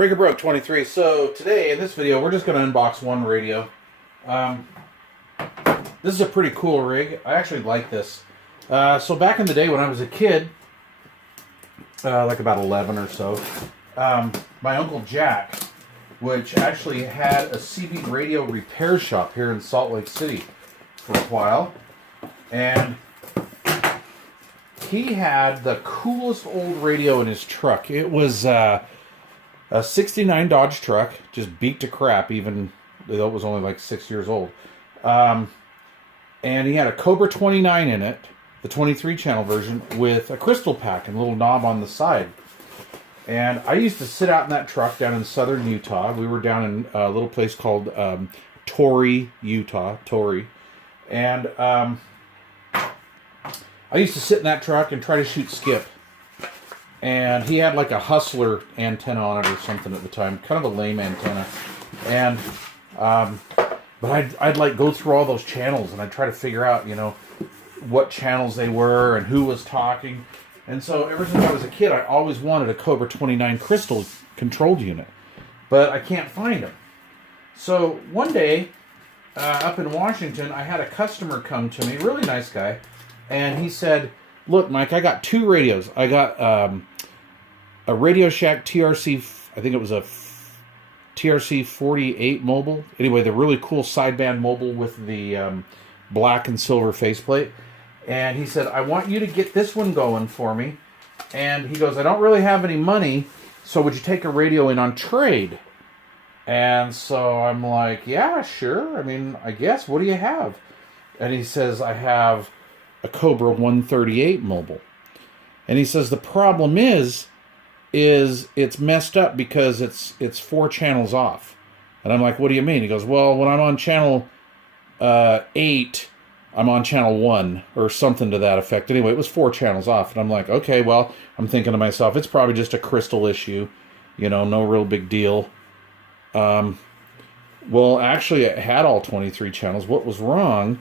Breaker Broke 23. So today in this video we're just going to unbox one radio. This is a pretty cool rig. I actually like this. So back in the day when I was a kid, like about 11 or so, my Uncle Jack, which actually had a CB radio repair shop here in Salt Lake City for a while, and he had the coolest old radio in his truck. It was a 69 Dodge truck, just beat to crap, even though it was only like 6 years old. And he had a Cobra 29 in it, the 23 channel version, with a crystal pack and a little knob on the side. And I used to sit out in that truck down in southern Utah. We were down in a little place called Torrey, Utah. Torrey. And I used to sit in that truck and try to shoot skip. And he had like a Hustler antenna on it or something at the time. Kind of a lame antenna. And but I'd like go through all those channels and I'd try to figure out, you know, what channels they were and who was talking. And so ever since I was a kid, I always wanted a Cobra 29 crystal controlled unit. But I can't find them. So one day, up in Washington, I had a customer come to me, really nice guy, and he said, "Look, Mike, I got two radios. I got a Radio Shack TRC, I think it was a TRC 48 mobile. Anyway, the really cool sideband mobile with the black and silver faceplate. And he said, I want you to get this one going for me. And he goes, I don't really have any money, so would you take a radio in on trade? And so I'm like, yeah, sure. I mean, I guess. What do you have? And he says, I have a Cobra 138 mobile. And he says, the problem is it's messed up because it's 4 channels off. And I'm like, what do you mean? He goes, well, when I'm on channel 8, I'm on channel 1 or something to that effect. Anyway, it was 4 channels off. And I'm like, okay, well, I'm thinking to myself, it's probably just a crystal issue. You know, no real big deal. Well, actually, it had all 23 channels. What was wrong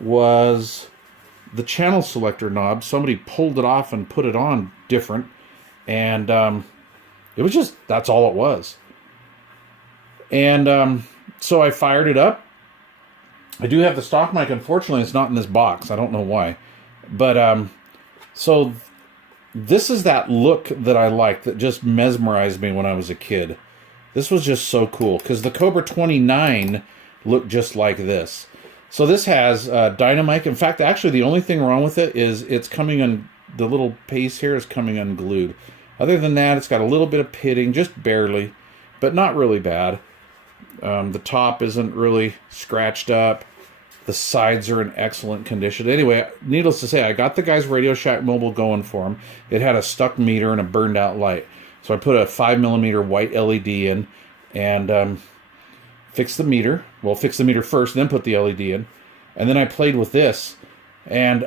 was the channel selector knob. Somebody pulled it off and put it on different. And it was just, that's all it was. And so I fired it up. I do have the stock mic. Unfortunately, it's not in this box. I don't know why. But so this is that look that I like, that just mesmerized me when I was a kid. This was just so cool because the Cobra 29 looked just like this. So this has dynamic. In fact, actually, the only thing wrong with it is it's coming on, the little piece here is coming unglued. Other than that, it's got a little bit of pitting, just barely, but not really bad. The top isn't really scratched up. The sides are in excellent condition. Anyway, needless to say, I got the guy's Radio Shack mobile going for him. It had a stuck meter and a burned out light. So I put a 5mm white LED in and fixed the meter. Well, fix the meter first, then put the LED in. And then I played with this. And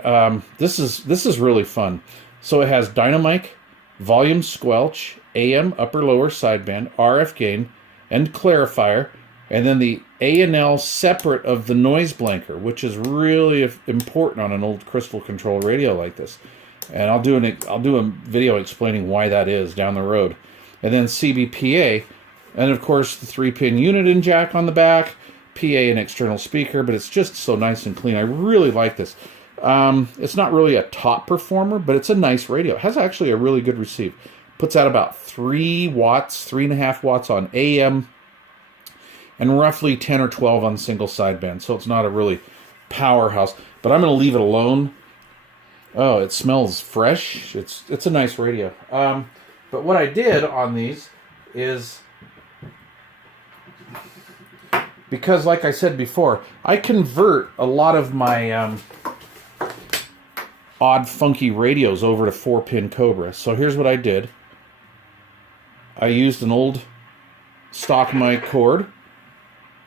this is really fun. So it has dynamic, volume squelch, AM, upper lower sideband, RF gain, and clarifier. And then the A&L separate of the noise blanker, which is really important on an old crystal control radio like this. And I'll do a video explaining why that is down the road. And then CBPA, and of course the 3-pin unit and jack on the back, PA and external speaker, but it's just so nice and clean. I really like this. It's not really a top performer, but it's a nice radio. It has actually a really good receive. Puts out about 3 watts, 3.5 watts on AM, and roughly 10 or 12 on single sideband. So it's not a really powerhouse, but I'm going to leave it alone. Oh, it smells fresh. It's a nice radio. But what I did on these is, because like I said before, I convert a lot of my odd funky radios over to 4-pin Cobra. So here's what I did. I used an old stock mic cord,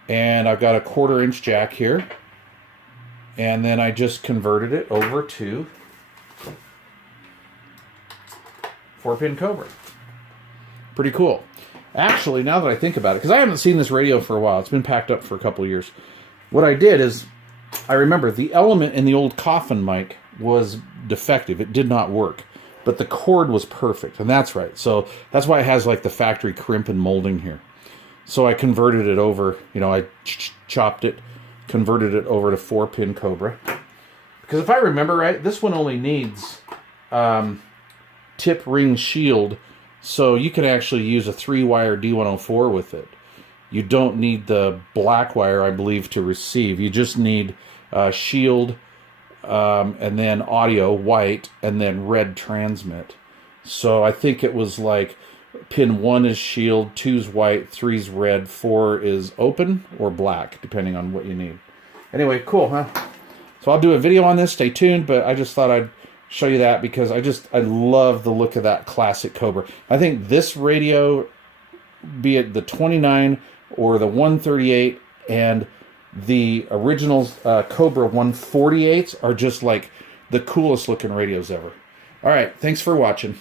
and I've got a 1/4-inch jack here, and then I just converted it over to 4-pin Cobra. Pretty cool. Actually, now that I think about it, because I haven't seen this radio for a while, it's been packed up for a couple of years. What I did is, I remember the element in the old coffin mic was defective. It did not work. but the cord was perfect, and that's right. So that's why it has like the factory crimp and molding here. So I converted it over, you know, I chopped it, converted it over to 4-pin Cobra. Because if I remember right, this one only needs tip ring shield, so you can actually use a 3-wire D104 with it. You don't need the black wire, I believe, to receive. You just need shield, and then audio, white, and then red transmit. So I think it was like pin 1 is shield, 2's white, 3's red, 4 is open or black, depending on what you need. Anyway, cool, huh? So I'll do a video on this, stay tuned, but I just thought I'd show you that because I love the look of that classic Cobra. I think this radio, be it the 29 or the 138 and the original Cobra 148s, are just like the coolest looking radios ever. All right, thanks for watching.